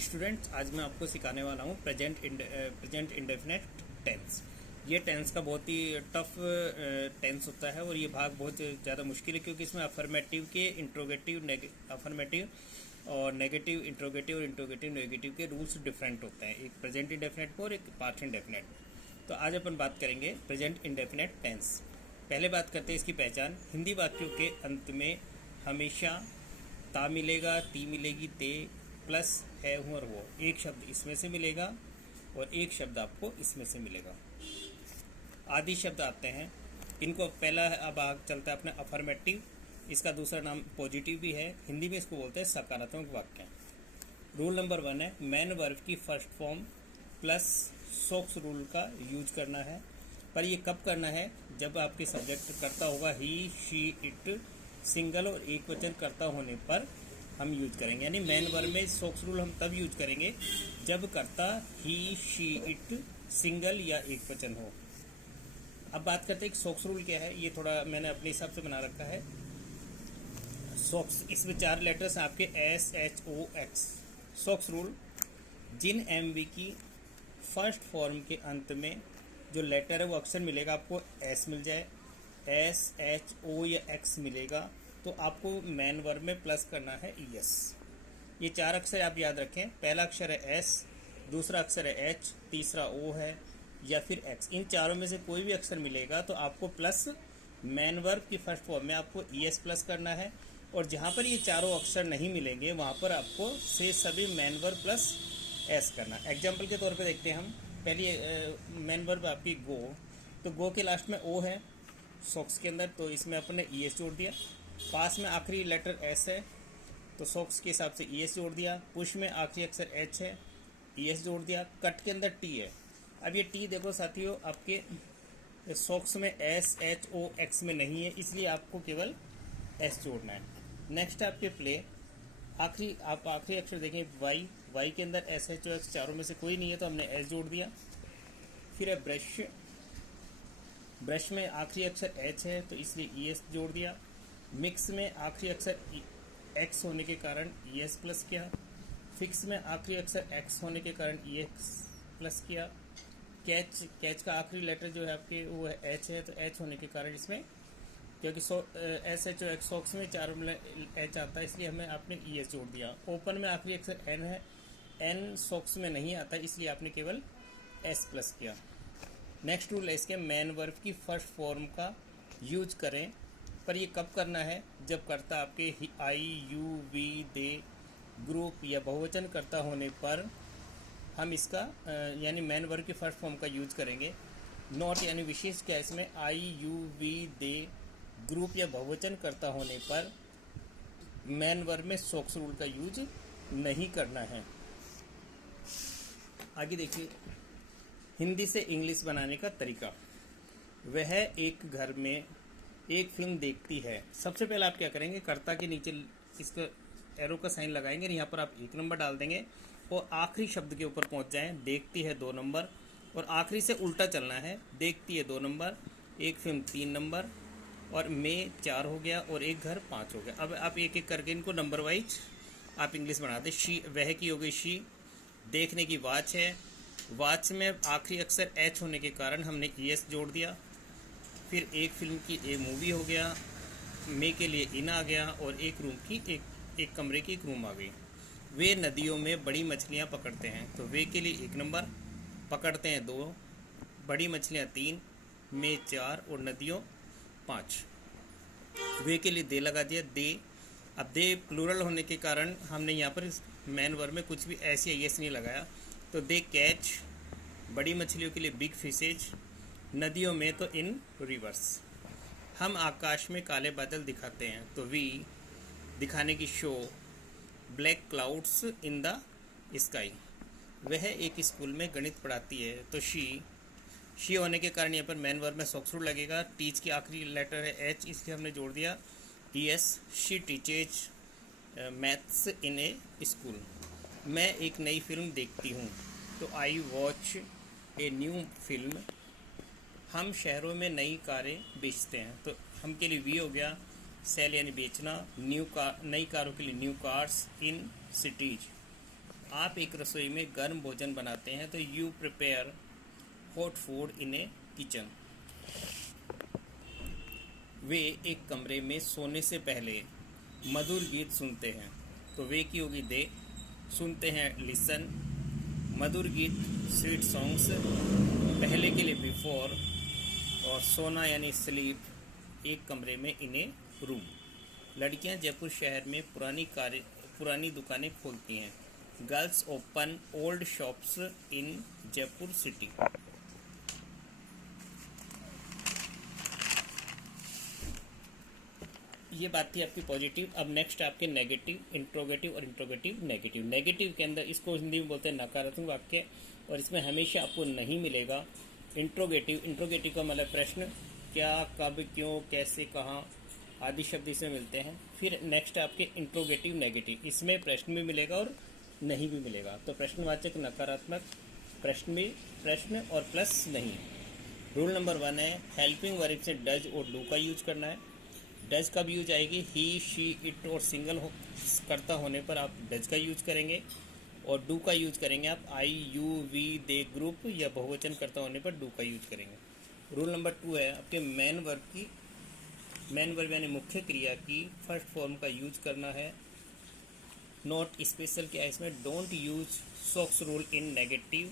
Students, आज मैं आपको सिखाने वाला हूँ प्रेजेंट इंडेफिनेट टेंस। ये टेंस का बहुत ही टफ टेंस होता है और ये भाग बहुत ज़्यादा मुश्किल है क्योंकि इसमें अफर्मेटिव के अफर्मेटिव और नेगेटिव इंट्रोगेटिव और इंट्रोगेटिव नेगेटिव के रूल्स डिफरेंट होते हैं, एक प्रेजेंट इंडेफिनेट में और एक पास्ट इंडेफिनेट में। तो आज अपन बात करेंगे प्रेजेंट इंडेफिनेट टेंस। पहले बात करते हैं इसकी पहचान। हिंदी वाक्यों के अंत में हमेशा ता मिलेगा, ती मिलेगी, ते प्लस है, हूँ और वो। एक शब्द इसमें से मिलेगा और एक शब्द आपको इसमें से मिलेगा। आदि शब्द आते हैं, इनको पहला अब आग चलता है अपने अफर्मेटिव, इसका दूसरा नाम पॉजिटिव भी है। हिंदी में इसको बोलते हैं सकारात्मक वाक्य। रूल नंबर 1 है मैन वर्ब की first form plus socks rule का यूज करना है। पर ये कब करना है? जब आपके सब्जेक्ट करता होगा ही, शी, इट, सिंगल और एक वचन करता होने पर हम यूज करेंगे। यानी मैन वर्ब में सोक्स रूल हम तब यूज करेंगे जब करता ही, शी, इट, सिंगल या एक वचन हो। अब बात करते हैं कि सोक्स रूल क्या है। ये थोड़ा मैंने अपने हिसाब से बना रखा है। सोक्स, इसमें 4 लेटर्स हैं आपके एस, एच, ओ, एक्स। सोक्स रूल, जिन एमवी की फर्स्ट फॉर्म के अंत में जो लेटर है वो अक्सर मिलेगा, आपको एस मिल जाए, एस, एच, ओ या एक्स मिलेगा तो आपको मैन वर्ब में प्लस करना है ईएस। ये 4 अक्षर आप याद रखें। पहला अक्षर है एस, दूसरा अक्षर है एच, तीसरा ओ है या फिर एक्स। इन चारों में से कोई भी अक्षर मिलेगा तो आपको प्लस मैन वर्ब की फर्स्ट फॉर्म में आपको ईएस प्लस करना है। और जहाँ पर ये चारों अक्षर नहीं मिलेंगे वहाँ पर आपको से सभी मैन वर्ब प्लस एस करना। एग्जाम्पल के तौर पर देखते हैं हम। पहली मैन वर्ब आपकी गो, तो गो के लास्ट में ओ है सॉक्स के अंदर, तो इसमें अपने ईएस जोड़ दिया। पास में आखिरी लेटर एस है तो सॉक्स के हिसाब से ईएस जोड़ दिया। पुश में आखिरी अक्षर एच है, ईएस जोड़ दिया। कट के अंदर टी है। अब ये टी देखो साथियों, आपके सॉक्स में एस, एच, ओ, एक्स में नहीं है, इसलिए आपको केवल एस जोड़ना है। नेक्स्ट आपके प्ले, आप आखिरी अक्षर देखें वाई, वाई के अंदर एस, एच, ओ, एक्स चारों में से कोई नहीं है तो हमने एस जोड़ दिया। फिर है ब्रश, ब्रश में आखिरी अक्षर एच है तो इसलिए ईएस जोड़ दिया। मिक्स में आखिरी अक्षर एक्स होने के कारण ईएस प्लस किया। फिक्स में आखिरी अक्षर एक्स होने के कारण ईएक्स प्लस किया। कैच, कैच का आखिरी लेटर जो है आपके वो है एच है तो एच होने के कारण इसमें, क्योंकि एस, एच, ओ, एक्स सॉक्स में चारों में एच आता है इसलिए हमें आपने ईएस जोड़ दिया। ओपन में आखिरी अक्षर एन है, एन सॉक्स में नहीं आता इसलिए आपने केवल एस प्लस किया। नेक्स्ट रूल है इसके, मैन वर्ब की फर्स्ट फॉर्म का यूज करें, पर ये कब करना है? जब करता आपके आई, यू, वी, दे, ग्रुप या बहुवचन करता होने पर हम इसका यानी मैन वर्ब की फर्स्ट फॉर्म का यूज करेंगे। नॉट यानी विशेष क्या, इसमें आई, यू, वी, दे, ग्रुप या बहुवचन करता होने पर मैन वर्ब में सोक्स रूल का यूज नहीं करना है। आगे देखिए, हिंदी से इंग्लिश बनाने का तरीका। वह एक घर में एक फिल्म देखती है। सबसे पहले आप क्या करेंगे, कर्ता के नीचे इसका एरो का साइन लगाएंगे, यहाँ पर आप 1 नंबर डाल देंगे और आखिरी शब्द के ऊपर पहुँच जाएं। देखती है 2 नंबर और आखिरी से उल्टा चलना है। देखती है 2 नंबर, एक फिल्म 3 नंबर और में 4 हो गया और एक घर 5 हो गया। अब आप एक एक करके इनको नंबर वाइज आप इंग्लिश बनाते। शी, वह की हो गई शी। देखने की वॉच है, वॉच में आखिरी अक्षर एच होने के कारण हमने ईएस जोड़ दिया। फिर एक फिल्म की ए मूवी हो गया, मे के लिए इन आ गया और एक रूम की एक कमरे की एक रूम आ गई। वे नदियों में बड़ी मछलियाँ पकड़ते हैं, तो वे के लिए 1 नंबर, पकड़ते हैं 2, बड़ी मछलियाँ 3, में 4 और नदियों 5। वे के लिए दे लगा दिया, दे। अब दे प्लूरल होने के कारण हमने यहाँ पर मैन वर्ब में कुछ भी ऐसी एस नहीं लगाया, तो दे कैच। बड़ी मछलियों के लिए बिग फिशेज, नदियों में तो इन रिवर्स। हम आकाश में काले बादल दिखाते हैं, तो वी दिखाने की show, black clouds in the sky. वह एक स्कूल में गणित पढ़ाती है, तो शी होने के कारण यहाँ पर मैन वर्ब में सोक्स रूल लगेगा। टीच की आखिरी लेटर है एच, इसलिए हमने जोड़ दिया ES. She teaches maths in a school. मैं एक नई फिल्म देखती हूँ, तो I watch a new film. हम शहरों में नई कारें बेचते हैं, तो हम के लिए वी हो गया। सेल यानी बेचना, नई कारों के लिए न्यू कार्स इन सिटीज। आप एक रसोई में गर्म भोजन बनाते हैं तो you prepare hot food in a kitchen. वे एक कमरे में सोने से पहले मधुर गीत सुनते हैं, तो वे की होगी दे। सुनते हैं लिसन, मधुर गीत स्वीट सॉन्ग्स पहले के लिए बिफोर, और सोना यानी स्लीप एक कमरे में इन ए रूम। लड़कियां जयपुर शहर में पुरानी दुकानें खोलती हैं। गर्ल्स ओपन ओल्ड शॉप्स इन जयपुर सिटी। ये बात थी आपकी पॉजिटिव। अब नेक्स्ट आपके नेगेटिव, इंट्रोगेटिव और इंट्रोगेटिव नेगेटिव। नेगेटिव के अंदर इसको हिंदी में बोलते हैं नकारात्मक वाक्य, और इसमें हमेशा आपको नहीं मिलेगा। इंट्रोगेटिव का मतलब प्रश्न, क्या, कब, क्यों, कैसे, कहाँ आदि शब्द इसमें मिलते हैं। फिर नेक्स्ट आपके इंट्रोगेटिव नेगेटिव, इसमें प्रश्न भी मिलेगा और नहीं भी मिलेगा। तो प्रश्नवाचक नकारात्मक, प्रश्न और प्लस नहीं। रूल नंबर 1 है हेल्पिंग वर्ब से डज और डू का यूज करना है। डज कब यूज आएगी? ही, शी, इट और सिंगल करता होने पर आप डज का यूज करेंगे, और डू का यूज करेंगे आप आई, यू, वी, दे, ग्रुप या बहुवचन करता होने पर डू का यूज करेंगे। रूल नंबर 2 है आपके मेन वर्ब यानी मुख्य क्रिया की फर्स्ट फॉर्म का यूज करना है। नोट स्पेशल क्या है इसमें? Don't use socks rule in negative,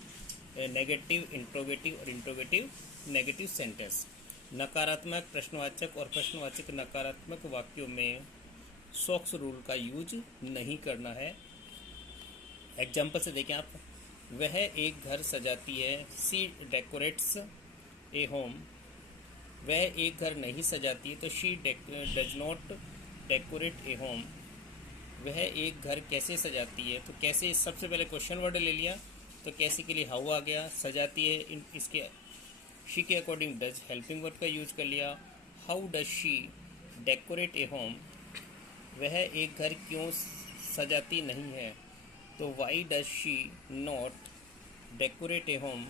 interrogative और इंट्रोगेटिव नेगेटिव सेंटेंस। नकारात्मक प्रश्नवाचक और प्रश्नवाचक नकारात्मक वाक्यों में सॉक्स रूल का यूज नहीं करना है। एग्जाम्पल से देखें आप। वह एक घर सजाती है, सी डेकोरेट्स ए होम। वह एक घर नहीं सजाती है, तो she does not decorate A home. वह एक घर कैसे सजाती है, तो कैसे सबसे पहले क्वेश्चन वर्ड ले लिया, तो कैसे के लिए हाउ आ गया। सजाती है इसके शी के अकॉर्डिंग डज हेल्पिंग वर्ड का यूज कर लिया। How does she decorate A home. वह एक घर क्यों सजाती नहीं है, तो why does she not decorate A home.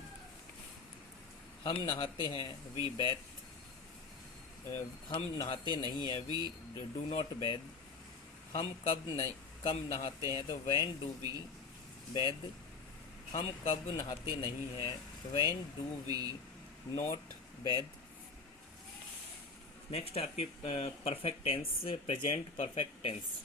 हम नहाते हैं, वी बैथ। हम नहाते नहीं हैं, वी डू नॉट बैथ। हम कब नहाते हैं, तो वैन डू वी बैथ। हम कब नहाते नहीं हैं, when do we not bath. Next आपकी perfect tense, present perfect tense.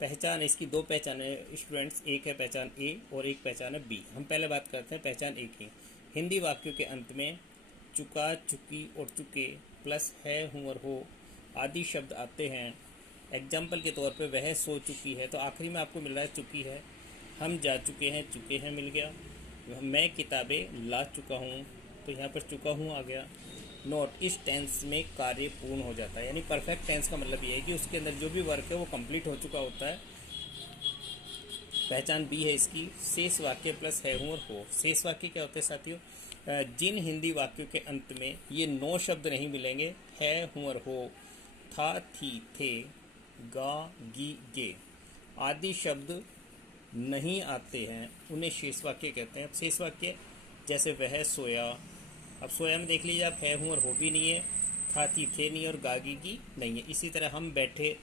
पहचान, इसकी दो पहचान है स्टूडेंट्स, एक है पहचान ए और एक पहचान है बी। हम पहले बात करते हैं पहचान ए की। हिंदी वाक्यों के अंत में चुका, चुकी और चुके प्लस है, हूँ और हो आदि शब्द आते हैं। एग्जाम्पल के तौर पे वह सो चुकी है, तो आखिरी में आपको मिल रहा है चुकी है। हम जा चुके हैं, चुके हैं मिल गया। मैं किताबें ला चुका हूँ, तो यहाँ पर चुका हूँ आ गया। नोट, इस टेंस में कार्य पूर्ण हो जाता है, यानी परफेक्ट टेंस का मतलब ये है कि उसके अंदर जो भी वर्क है वो कंप्लीट हो चुका होता है। पहचान बी है इसकी, शेष वाक्य प्लस है, हूँ और हो। शेष वाक्य क्या होते हैं साथियों? जिन हिंदी वाक्यों के अंत में ये नो शब्द नहीं मिलेंगे, है, हूँ और हो, था, थी, थे, गा, गी, गे आदि शब्द नहीं आते हैं, उन्हें शेष वाक्य कहते हैं। अब शेष वाक्य जैसे वह सोया, अब सोया में देख लीजिए आप, है, हूँ और हो भी नहीं है, था, थी, थे नहीं और गा, गी, गी नहीं है। इसी तरह हम बैठे,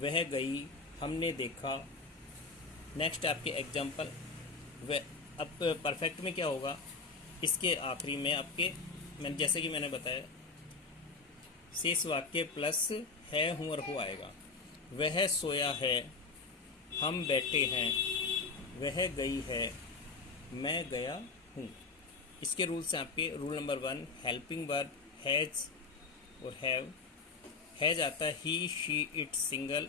वह गई, हमने देखा। नेक्स्ट आपके एग्जाम्पल, वह। अब परफेक्ट में क्या होगा? इसके आखिरी में आपके जैसे कि मैंने बताया, शेष वाक्य प्लस है, हूँ और हो आएगा। वह सोया है, हम बैठे हैं, वह गई है, मैं गया हूँ। इसके रूल्स हैं आपके। Rule number 1, helping verb has और हैव। हैज़ आता है ही, शी, इट सिंगल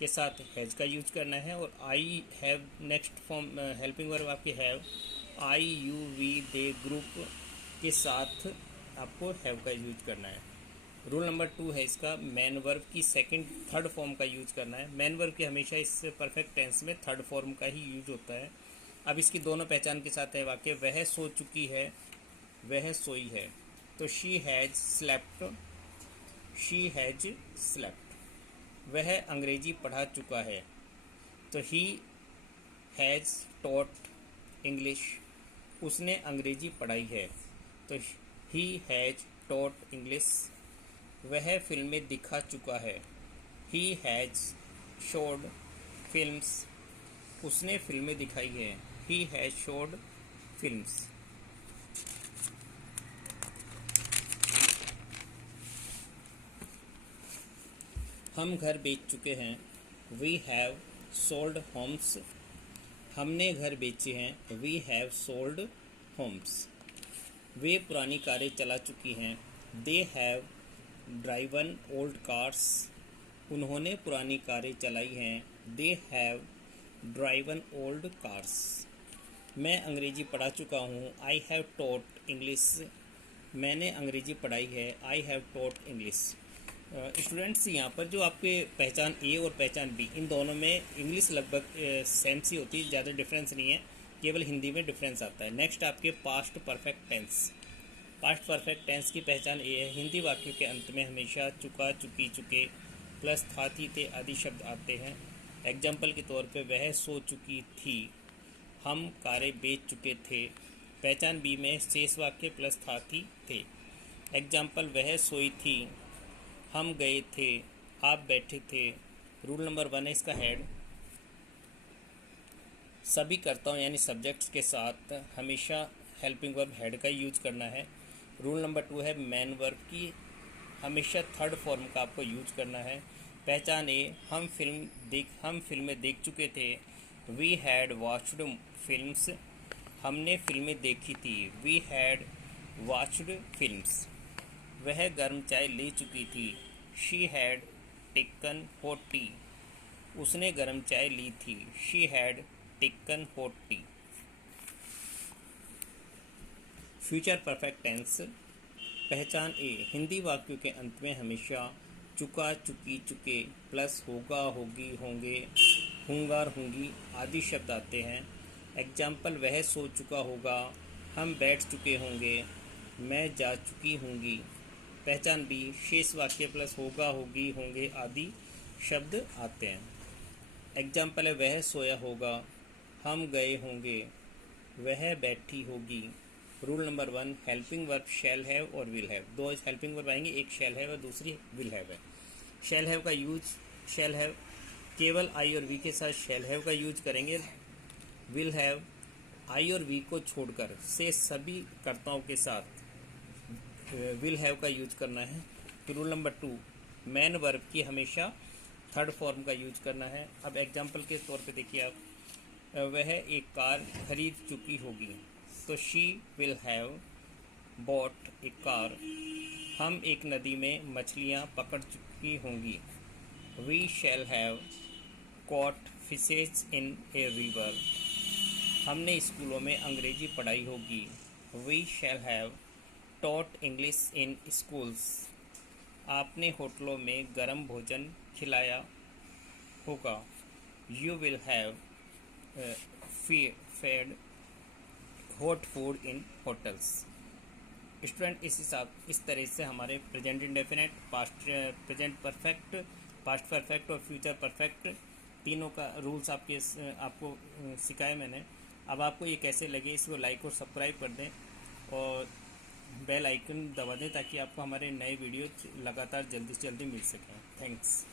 के साथ हैज़ का यूज करना है, और I have next form helping verb आपकी have. I, you, we, they, group के साथ आपको हैव का यूज करना है। रूल नंबर 2 है इसका, मैन वर्ब की सेकंड थर्ड फॉर्म का यूज करना है। मैन वर्ब की हमेशा इस परफेक्ट टेंस में थर्ड फॉर्म का ही यूज होता है। अब इसकी दोनों पहचान के साथ है वाक्य, वह सो चुकी है, वह सोई है, तो she has slept, she has slept. वह अंग्रेजी पढ़ा चुका है, तो ही हैज़ टॉट इंग्लिश, उसने अंग्रेजी पढ़ाई है, तो ही हैज़ टॉट इंग्लिश। वह फिल्में दिखा चुका है, ही हैज़ शोड फिल्म्स। उसने फिल्में दिखाई हैं। He has showed films. हम घर बेच चुके हैं। We have sold homes. हमने घर बेचे हैं। We have sold homes. वे पुरानी कारें चला चुकी हैं। They have driven old cars. उन्होंने पुरानी कारें चलाई हैं। They have driven old cars. मैं अंग्रेजी पढ़ा चुका हूँ। I have taught English. मैंने अंग्रेजी पढ़ाई है। I have taught English. Students, यहाँ पर जो आपके पहचान ए और पहचान बी, इन दोनों में इंग्लिश लगभग सेम सी होती है, ज़्यादा डिफरेंस नहीं है, केवल हिंदी में डिफरेंस आता है। नेक्स्ट आपके past perfect tense. Past perfect tense की पहचान ए है। हिंदी वाक्यों के अंत में हमेशा चुका, चुकी, चुके प्लस था, थी, थे आदि शब्द आते हैं। एग्जाम्पल के तौर पे वह सो चुकी थी। हम कारें बेच चुके थे। पहचान बी में शेष वाक्य प्लस था, थी, थे। एग्जाम्पल वह सोई थी। हम गए थे। आप बैठे थे। रूल नंबर 1 है इसका हेड। सभी कर्ताओं यानी सब्जेक्ट्स के साथ हमेशा हेल्पिंग वर्ब हेड का यूज करना है। रूल नंबर 2 है मैन वर्ब की हमेशा थर्ड फॉर्म का आपको यूज करना है। पहचान ए, हम फिल्में देख चुके थे। We had watched films. हमने फिल्में देखी थी। We had watched films. वह गर्म चाय ले चुकी थी। She had taken hot tea. उसने गर्म चाय ली थी। She had taken hot tea. Future perfect tense. पहचान ए, हिंदी वाक्यों के अंत में हमेशा चुका, चुकी, चुके प्लस होगा, होगी, होंगे, होंगार, होंगी आदि शब्द आते हैं। एग्जाम्पल वह सो चुका होगा। हम बैठ चुके होंगे। मैं जा चुकी होंगी। पहचान बी, शेष वाक्य प्लस होगा, होगी, होंगे आदि शब्द आते हैं। एग्जाम्पल है वह सोया होगा। हम गए होंगे। वह बैठी होगी। Rule number 1 helping verb shall have और विल हैव। दो हेल्पिंग वर्ब आएंगे, एक शैल हैव और दूसरी विल हैव है। शैल हैव का यूज, शैल हैव केवल आई और वी के साथ शैल हैव का यूज करेंगे। विल हैव आई और वी को छोड़कर से सभी कर्ताओं के साथ विल हैव का यूज करना है। तो रूल नंबर 2 मैन वर्ब की हमेशा थर्ड फॉर्म का यूज करना है। अब एग्जाम्पल के तौर पे देखिए आप, वह एक कार खरीद चुकी होगी। तो she will have bought a car. हम एक नदी में मछलियाँ पकड़ चुकी होंगी। We shall have caught fishes in a river. हमने स्कूलों में अंग्रेजी पढ़ाई होगी। We shall have taught English in schools. आपने होटलों में गर्म भोजन खिलाया होगा। You will have fed hot food in hotels. Student, इस तरह से हमारे present indefinite, present perfect, past perfect और फ्यूचर परफेक्ट तीनों का रूल्स आपको सिखाए मैंने। अब आपको ये कैसे लगे, इसको लाइक और सब्सक्राइब कर दें और बेल आइकन दबा दें ताकि आपको हमारे नए वीडियो लगातार जल्दी से जल्दी मिल सकें। थैंक्स।